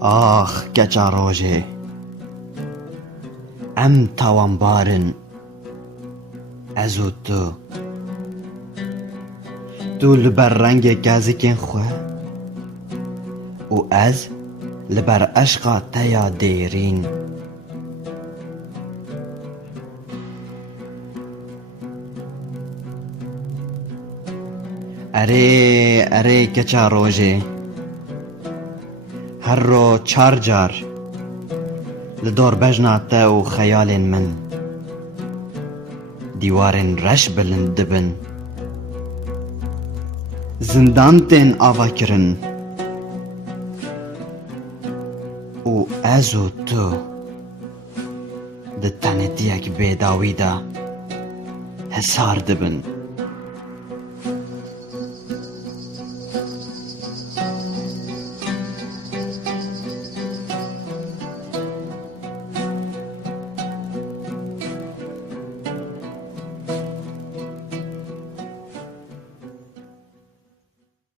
آخ گچا روژه ام تاوانبارن از و تو لبر رنگ گازیکن خواه و از لبر عشقا تیا دیرین اره گچا روژه هر رو 4 جار لدور بجنا تا و خیال من دیوارن رش بلند دبن زندان تین آوا کرن و از و تو ده تنتیک بیداوی دا حسار دبن